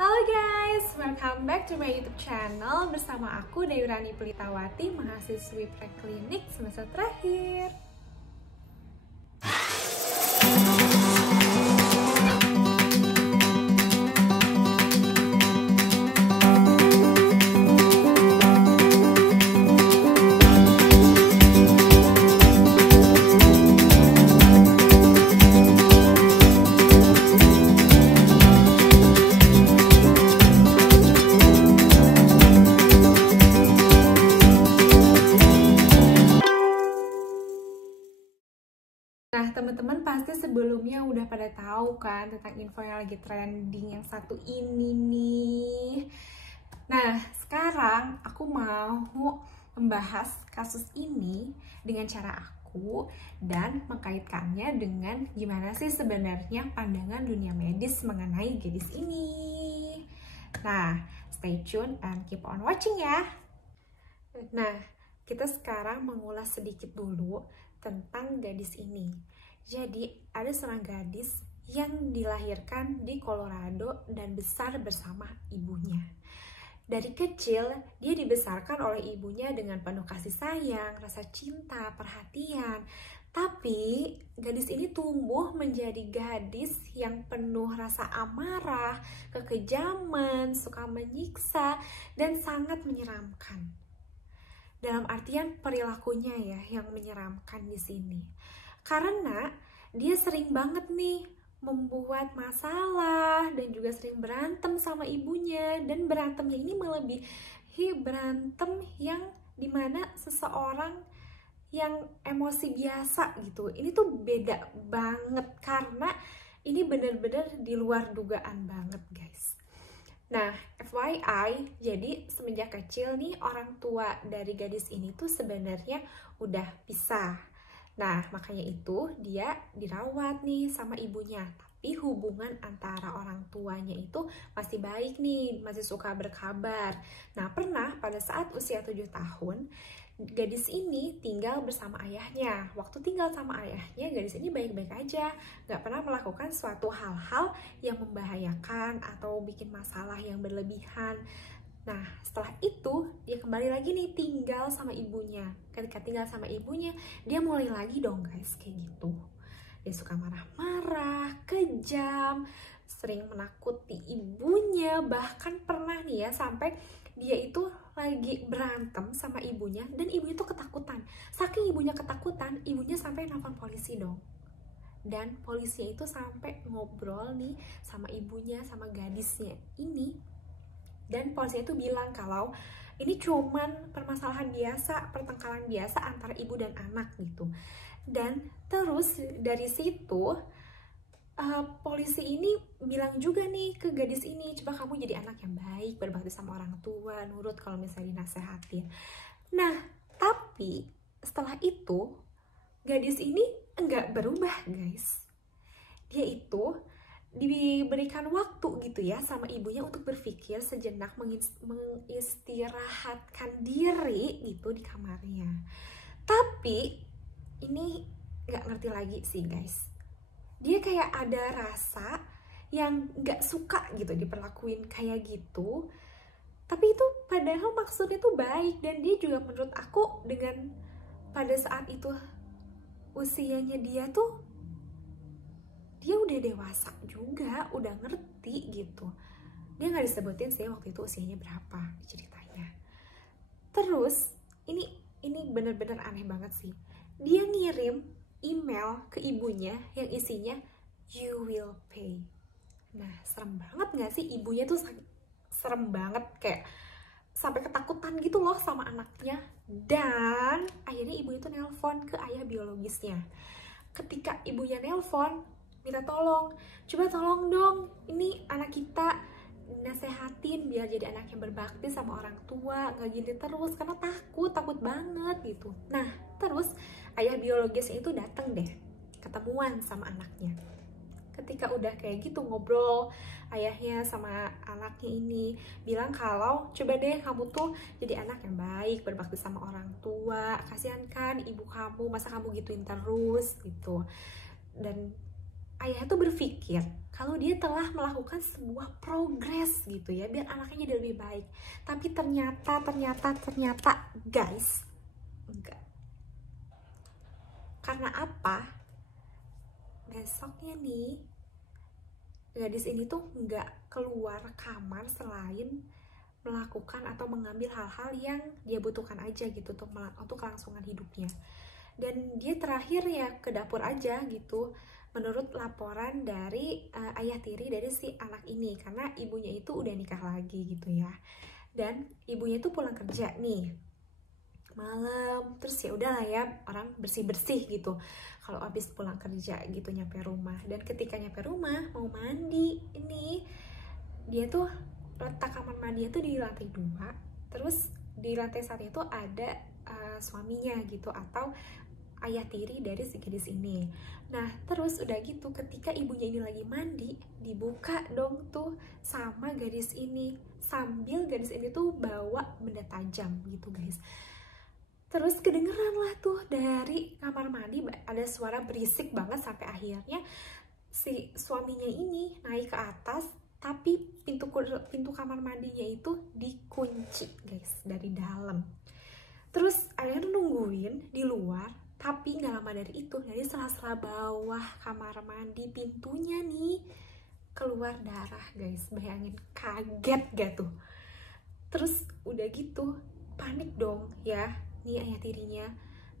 Halo guys, welcome back to my YouTube channel bersama aku Dewi Rani Pelitawati, mahasiswi preklinik semester terakhir. Nah, teman-teman pasti sebelumnya udah pada tahu kan tentang info yang lagi trending yang satu ini nih. Nah, sekarang aku mau membahas kasus ini dengan cara aku dan mengkaitkannya dengan gimana sih sebenarnya pandangan dunia medis mengenai gadis ini. Nah, stay tune and keep on watching ya. Nah, kita sekarang mengulas sedikit dulu tentang gadis ini. Jadi, ada seorang gadis yang dilahirkan di Colorado dan besar bersama ibunya. Dari kecil, dia dibesarkan oleh ibunya dengan penuh kasih sayang, rasa cinta, perhatian. Tapi, gadis ini tumbuh menjadi gadis yang penuh rasa amarah, kekejaman, suka menyiksa, dan sangat menyeramkan. Dalam artian perilakunya ya yang menyeramkan di sini. Karena dia sering banget nih membuat masalah dan juga sering berantem sama ibunya, dan berantemnya ini melebihi berantem yang dimana seseorang yang emosi biasa gitu. Ini tuh beda banget karena ini bener-bener di luar dugaan banget guys. Nah, FYI, jadi semenjak kecil nih orang tua dari gadis ini tuh sebenarnya udah pisah. Nah, makanya itu dia dirawat nih sama ibunya. Tapi hubungan antara orang tuanya itu masih baik nih, masih suka berkabar. Nah, pernah pada saat usia 7 tahun, gadis ini tinggal bersama ayahnya. Waktu tinggal sama ayahnya, gadis ini baik-baik aja, gak pernah melakukan suatu hal-hal yang membahayakan atau bikin masalah yang berlebihan. Nah, setelah itu dia kembali lagi nih tinggal sama ibunya. Ketika tinggal sama ibunya, dia mulai lagi dong guys kayak gitu. Dia suka marah-marah, kejam, sering menakuti ibunya, bahkan pernah nih ya sampai dia itu lagi berantem sama ibunya dan ibunya tuh ketakutan. Saking ibunya ketakutan, ibunya sampai nelfon polisi dong. Dan polisinya itu sampai ngobrol nih sama ibunya, sama gadisnya ini. Dan polisinya itu bilang kalau ini cuman permasalahan biasa, pertengkaran biasa antara ibu dan anak gitu. Dan terus dari situ polisi ini bilang juga nih ke gadis ini, coba kamu jadi anak yang baik, berbakti sama orang tua, nurut kalau misalnya dinasehatin. Nah, tapi setelah itu gadis ini enggak berubah guys. Dia itu diberikan waktu gitu ya sama ibunya untuk berpikir sejenak, mengistirahatkan diri gitu di kamarnya. Tapi ini nggak ngerti lagi sih guys. Dia kayak ada rasa yang nggak suka gitu diperlakuin kayak gitu. Tapi itu padahal maksudnya tuh baik, dan dia juga menurut aku dengan pada saat itu usianya dia udah dewasa juga, udah ngerti gitu. Dia nggak disebutin sih waktu itu usianya berapa ceritanya. Terus ini bener-bener aneh banget sih. Dia ngirim email ke ibunya yang isinya you will pay. Nah, serem banget gak sih? Ibunya tuh serem banget, kayak sampai ketakutan gitu loh sama anaknya. Dan akhirnya ibunya tuh nelpon ke ayah biologisnya. Ketika ibunya nelpon minta tolong, coba tolong dong, ini anak kita nasehatin biar jadi anak yang berbakti sama orang tua, nggak gini terus, karena takut banget gitu. Nah, terus ayah biologisnya itu datang deh, ketemuan sama anaknya. Ketika udah kayak gitu ngobrol, ayahnya sama anaknya ini bilang kalau coba deh kamu tuh jadi anak yang baik, berbakti sama orang tua, kasihan kan ibu kamu, masa kamu gituin terus gitu. Dan ayah itu berpikir kalau dia telah melakukan sebuah progres gitu ya, biar anaknya jadi lebih baik. Tapi ternyata guys, enggak. Karena apa? Besoknya nih, gadis ini tuh nggak keluar kamar selain melakukan atau mengambil hal-hal yang dia butuhkan aja gitu untuk kelangsungan hidupnya. Dan dia terakhir ya ke dapur aja gitu, menurut laporan dari ayah tiri dari si anak ini, karena ibunya itu udah nikah lagi gitu ya. Dan ibunya itu pulang kerja nih malam, terus ya udahlah ya, orang bersih-bersih gitu kalau habis pulang kerja gitu nyampe rumah. Dan ketika nyampe rumah mau mandi, ini dia tuh letak kamar mandi itu di lantai 2, terus di lantai 1 itu ada suaminya gitu atau ayah tiri dari si gadis ini. Nah terus udah gitu, ketika ibunya ini lagi mandi, dibuka dong tuh sama gadis ini, sambil gadis ini tuh bawa benda tajam gitu guys. Terus kedengeran lah tuh dari kamar mandi ada suara berisik banget, sampai akhirnya si suaminya ini naik ke atas, tapi pintu kamar mandinya itu dikunci guys dari dalam. Terus akhirnya nungguin di luar, tapi nggak lama dari itu, dari sela-sela bawah kamar mandi pintunya nih keluar darah guys. Bayangin, kaget gak tuh? Terus udah gitu panik dong ya nih ayah tirinya.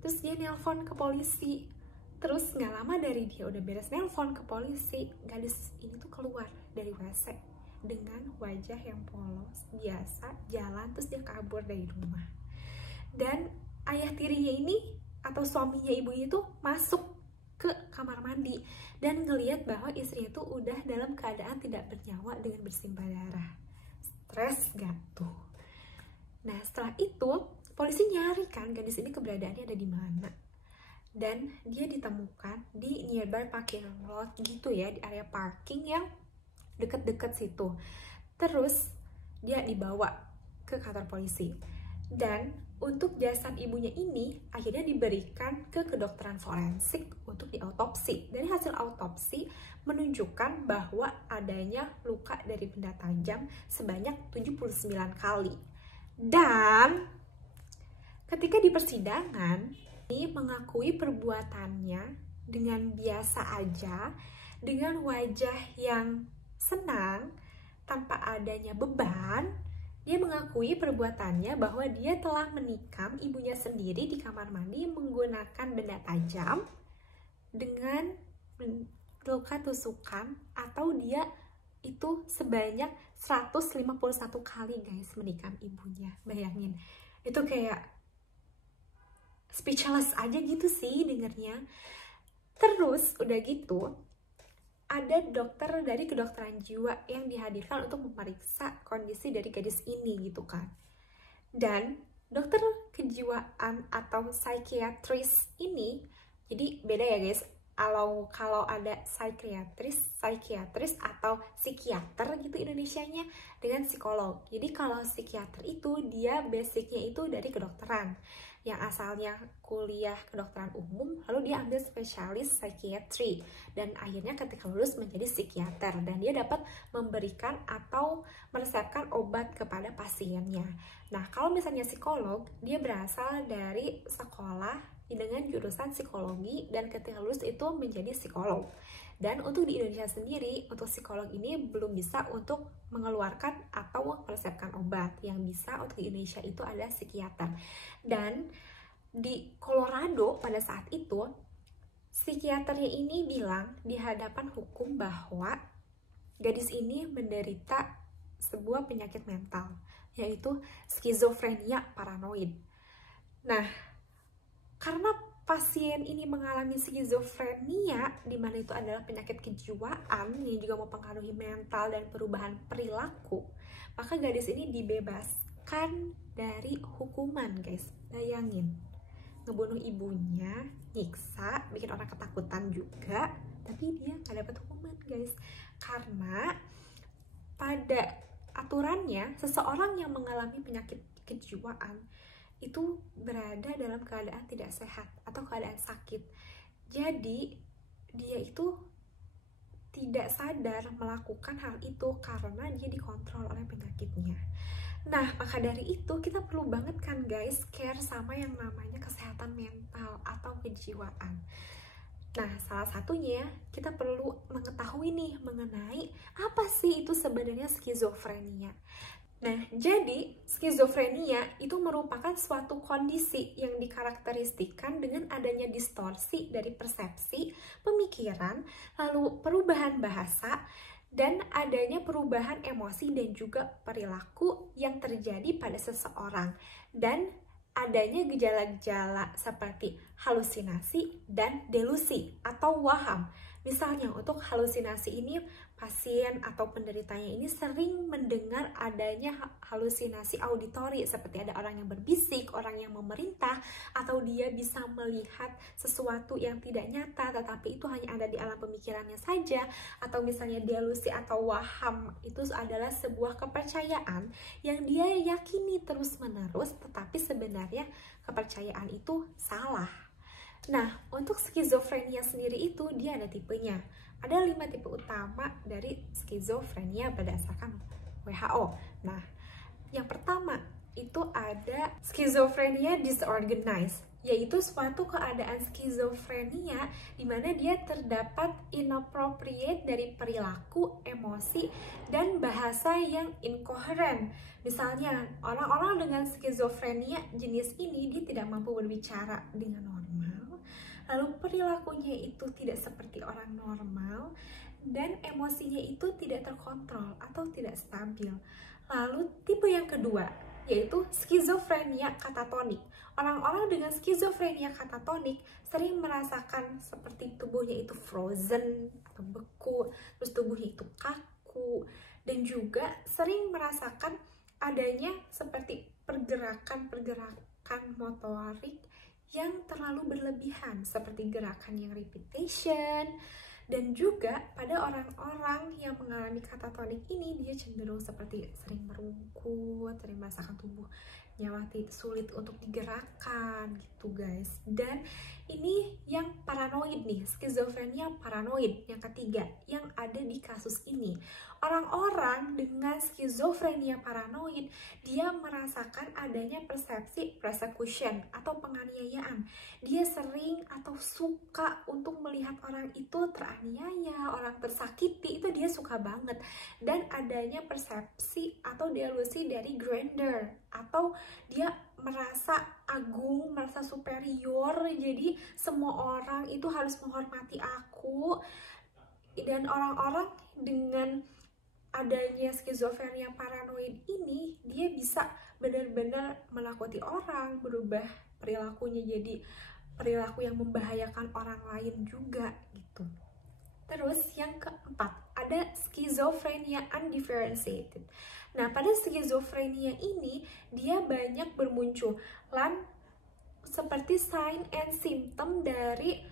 Terus dia nelpon ke polisi. Terus nggak lama dari dia udah beres nelpon ke polisi, gadis ini tuh keluar dari WC dengan wajah yang polos biasa, jalan, terus dia kabur dari rumah. Dan ayah tirinya ini atau suaminya ibunya itu masuk ke kamar mandi dan ngelihat bahwa istrinya itu udah dalam keadaan tidak bernyawa dengan bersimbah darah. Stres gak tuh? Nah setelah itu polisi nyari kan gadis ini keberadaannya ada di mana, dan dia ditemukan di nearby parking lot gitu ya, di area parking yang deket-deket situ. Terus dia dibawa ke kantor polisi, dan untuk jasad ibunya ini akhirnya diberikan ke kedokteran forensik untuk diautopsi. Dari hasil autopsi menunjukkan bahwa adanya luka dari benda tajam sebanyak 79 kali. Dan ketika di persidangan, ini mengakui perbuatannya dengan biasa aja, dengan wajah yang senang, tanpa adanya beban. Dia mengakui perbuatannya bahwa dia telah menikam ibunya sendiri di kamar mandi menggunakan benda tajam dengan luka tusukan, atau dia itu sebanyak 151 kali guys menikam ibunya. Bayangin, itu kayak speechless aja gitu sih dengernya. Terus udah gitu ada dokter dari kedokteran jiwa yang dihadirkan untuk memeriksa kondisi dari gadis ini gitu kan. Dan dokter kejiwaan atau psikiatris ini, jadi beda ya guys, kalau ada psikiatris atau psikiater gitu Indonesianya, dengan psikolog. Jadi kalau psikiater itu dia basicnya itu dari kedokteran, yang asalnya kuliah kedokteran umum, lalu dia ambil spesialis psikiatri, dan akhirnya ketika lulus menjadi psikiater, dan dia dapat memberikan atau meresepkan obat kepada pasiennya. Nah kalau misalnya psikolog, dia berasal dari sekolah dengan jurusan psikologi, dan ketika lulus itu menjadi psikolog. Dan untuk di Indonesia sendiri, untuk psikolog ini belum bisa untuk mengeluarkan atau meresepkan obat. Yang bisa untuk di Indonesia itu ada psikiater. Dan di Colorado pada saat itu, psikiaternya ini bilang di hadapan hukum bahwa gadis ini menderita sebuah penyakit mental, yaitu skizofrenia paranoid. Nah, karena pasien ini mengalami skizofrenia, di mana itu adalah penyakit kejiwaan yang juga mempengaruhi mental dan perubahan perilaku, maka gadis ini dibebaskan dari hukuman guys. Bayangin, ngebunuh ibunya, nyiksa, bikin orang ketakutan juga, tapi dia nggak dapat hukuman guys. Karena pada aturannya, seseorang yang mengalami penyakit kejiwaan itu berada dalam keadaan tidak sehat atau keadaan sakit. Jadi dia itu tidak sadar melakukan hal itu karena dia dikontrol oleh penyakitnya. Nah, maka dari itu kita perlu banget kan guys care sama yang namanya kesehatan mental atau kejiwaan. Nah, salah satunya kita perlu mengetahui nih mengenai apa sih itu sebenarnya skizofrenia. Nah, jadi skizofrenia itu merupakan suatu kondisi yang dikarakteristikkan dengan adanya distorsi dari persepsi, pemikiran, lalu perubahan bahasa, dan adanya perubahan emosi dan juga perilaku yang terjadi pada seseorang. Dan adanya gejala-gejala seperti halusinasi dan delusi atau waham. Misalnya untuk halusinasi ini pasien atau penderitanya ini sering mendengar adanya halusinasi auditori seperti ada orang yang berbisik, orang yang memerintah, atau dia bisa melihat sesuatu yang tidak nyata tetapi itu hanya ada di alam pemikirannya saja. Atau misalnya delusi atau waham itu adalah sebuah kepercayaan yang dia yakini terus-menerus tetapi sebenarnya kepercayaan itu salah. Nah, untuk skizofrenia sendiri itu dia ada tipenya. Ada 5 tipe utama dari skizofrenia berdasarkan WHO. Nah, yang pertama itu ada skizofrenia disorganized, yaitu suatu keadaan skizofrenia di mana dia terdapat inappropriate dari perilaku, emosi, dan bahasa yang incoherent. Misalnya, orang-orang dengan skizofrenia jenis ini dia tidak mampu berbicara dengan normal, lalu perilakunya itu tidak seperti orang normal, dan emosinya itu tidak terkontrol atau tidak stabil. Lalu tipe yang kedua yaitu skizofrenia katatonik. Orang-orang dengan skizofrenia katatonik sering merasakan seperti tubuhnya itu frozen atau beku, terus tubuhnya itu kaku, dan juga sering merasakan adanya seperti pergerakan motorik yang terlalu berlebihan seperti gerakan yang repetition. Dan juga pada orang-orang yang mengalami katatonik ini dia cenderung seperti sering merungkut, sering merasakan tubuhnya sulit untuk digerakkan gitu guys. Dan ini yang paranoid nih, skizofrenia paranoid yang ketiga yang ada di kasus ini. Orang-orang dengan skizofrenia paranoid dia merasakan adanya persepsi persecution atau penganiayaan. Dia sering atau suka untuk melihat orang itu teraniaya, orang tersakiti, itu dia suka banget. Dan adanya persepsi atau delusi dari grandeur, atau dia merasa agung, merasa superior, jadi semua orang itu harus menghormati aku. Dan orang-orang dengan adanya skizofrenia paranoid ini dia bisa benar-benar menakuti orang, berubah perilakunya jadi perilaku yang membahayakan orang lain juga gitu. Terus yang keempat ada skizofrenia undifferentiated. Nah, pada skizofrenia ini dia banyak bermunculan seperti sign and symptom dari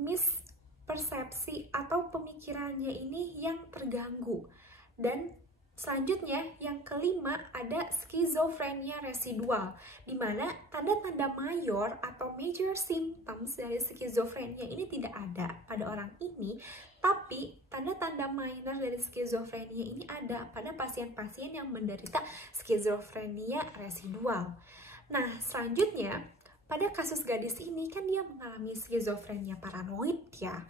mispersepsi atau pemikirannya ini yang terganggu. Dan selanjutnya yang kelima ada skizofrenia residual, di mana tanda-tanda mayor atau major symptoms dari skizofrenia ini tidak ada pada orang ini, tapi tanda-tanda minor dari skizofrenia ini ada pada pasien-pasien yang menderita skizofrenia residual. Nah, selanjutnya pada kasus gadis ini kan dia mengalami skizofrenia paranoid ya.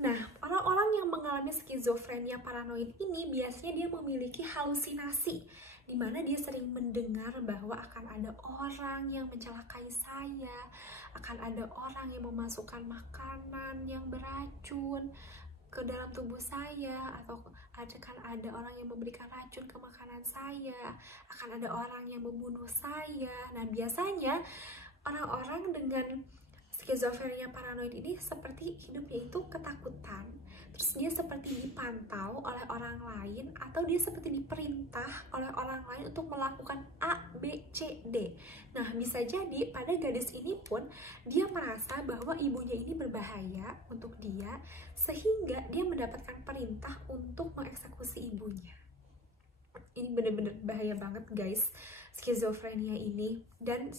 Nah, orang-orang yang mengalami skizofrenia paranoid ini biasanya dia memiliki halusinasi, di mana dia sering mendengar bahwa akan ada orang yang mencelakai saya, akan ada orang yang memasukkan makanan yang beracun ke dalam tubuh saya, atau akan ada orang yang memberikan racun ke makanan saya, akan ada orang yang membunuh saya. Nah, biasanya orang-orang dengan skizofrenia paranoid ini seperti hidupnya itu ketakutan, terus dia seperti dipantau oleh orang lain atau dia seperti diperintah oleh orang lain untuk melakukan A, B, C, D. Nah, bisa jadi pada gadis ini pun dia merasa bahwa ibunya ini berbahaya untuk dia sehingga dia mendapatkan perintah untuk mengeksekusi ibunya. Ini bener-bener bahaya banget guys, skizofrenia ini. Dan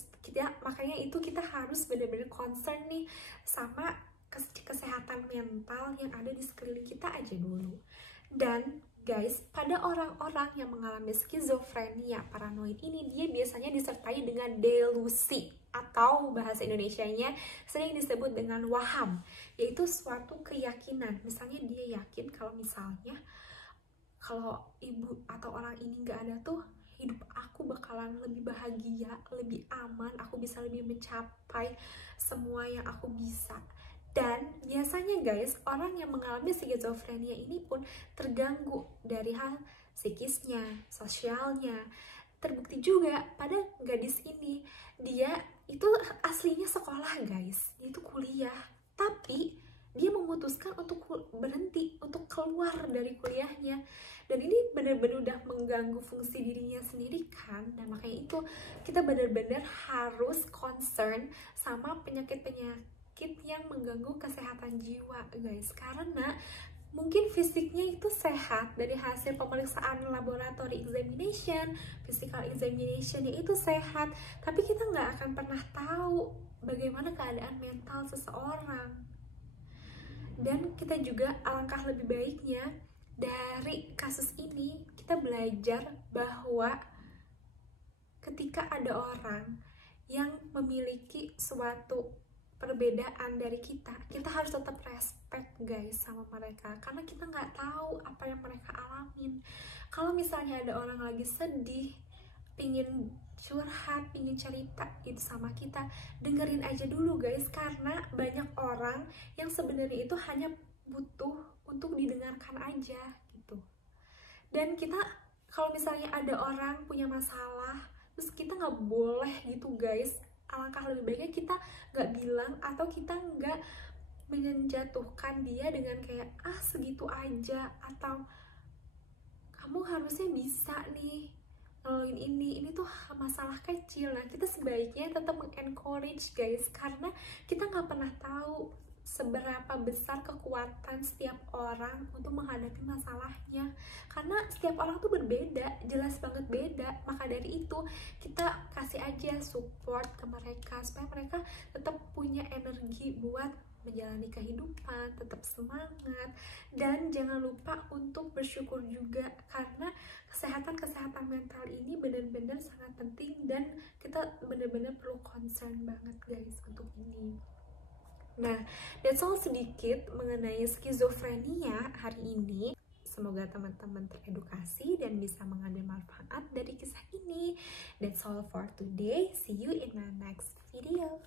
makanya itu kita harus bener-bener concern nih sama kesehatan mental yang ada di sekeliling kita aja dulu. Dan guys, pada orang-orang yang mengalami skizofrenia paranoid ini, dia biasanya disertai dengan delusi, atau bahasa Indonesianya sering disebut dengan waham, yaitu suatu keyakinan. Misalnya dia yakin kalau misalnya kalau ibu atau orang ini nggak ada tuh, hidup aku bakalan lebih bahagia, lebih aman, aku bisa lebih mencapai semua yang aku bisa. Dan biasanya guys, orang yang mengalami skizofrenia ini pun terganggu dari hal psikisnya, sosialnya. Terbukti juga pada gadis ini, dia itu aslinya sekolah guys, dia itu kuliah, tapi dia memutuskan untuk berhenti, untuk keluar dari kuliahnya. Dan ini benar-benar udah mengganggu fungsi dirinya sendiri kan. Dan makanya itu kita benar-benar harus concern sama penyakit-penyakit yang mengganggu kesehatan jiwa guys, karena mungkin fisiknya itu sehat dari hasil pemeriksaan laboratory examination, physical examination itu sehat, tapi kita nggak akan pernah tahu bagaimana keadaan mental seseorang. Dan kita juga alangkah lebih baiknya dari kasus ini kita belajar bahwa ketika ada orang yang memiliki suatu perbedaan dari kita harus tetap respect guys sama mereka, karena kita nggak tahu apa yang mereka alamin. Kalau misalnya ada orang lagi sedih, pingin curhat, pingin cerita itu sama kita, dengerin aja dulu guys, karena banyak orang yang sebenarnya itu hanya butuh untuk didengarkan aja gitu. Dan kita kalau misalnya ada orang punya masalah, terus kita nggak boleh gitu guys, alangkah lebih baiknya kita nggak bilang atau kita nggak menjatuhkan dia dengan kayak segitu aja, atau kamu harusnya bisa nih ngelaluin ini tuh masalah kecil. Nah kita sebaiknya tetap encourage guys, karena kita nggak pernah tahu seberapa besar kekuatan setiap orang untuk menghadapi masalahnya, karena setiap orang tuh berbeda, jelas banget beda. Maka dari itu kita kasih aja support ke mereka supaya mereka tetap punya energi buat menjalani kehidupan, tetap semangat. Dan jangan lupa untuk bersyukur juga, karena kesehatan mental ini benar-benar sangat penting dan kita benar-benar perlu concern banget guys untuk ini. Nah, that's all sedikit mengenai skizofrenia hari ini. Semoga teman-teman teredukasi dan bisa mengambil manfaat dari kisah ini. That's all for today. See you in the next video.